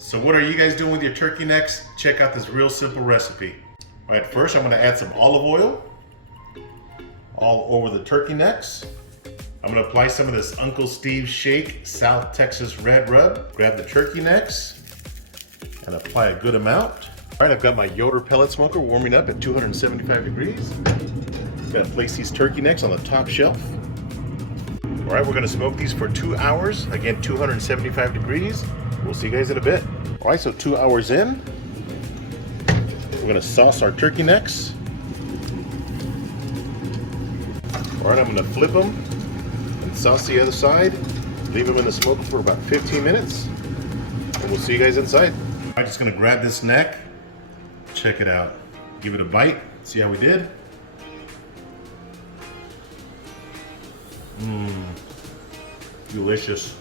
So what are you guys doing with your turkey necks? Check out this real simple recipe. All right, first I'm gonna add some olive oil all over the turkey necks. I'm gonna apply some of this Uncle Steve's Shake South Texas Red Rub. Grab the turkey necks and apply a good amount. All right, I've got my Yoder pellet smoker warming up at 275 degrees. Gotta place these turkey necks on the top shelf. All right, we're gonna smoke these for 2 hours. Again, 275 degrees. We'll see you guys in a bit. All right, so 2 hours in, we're gonna sauce our turkey necks. All right, I'm gonna flip them and sauce the other side. Leave them in the smoker for about 15 minutes, and we'll see you guys inside. I'm just gonna grab this neck, check it out. Give it a bite, see how we did. Delicious.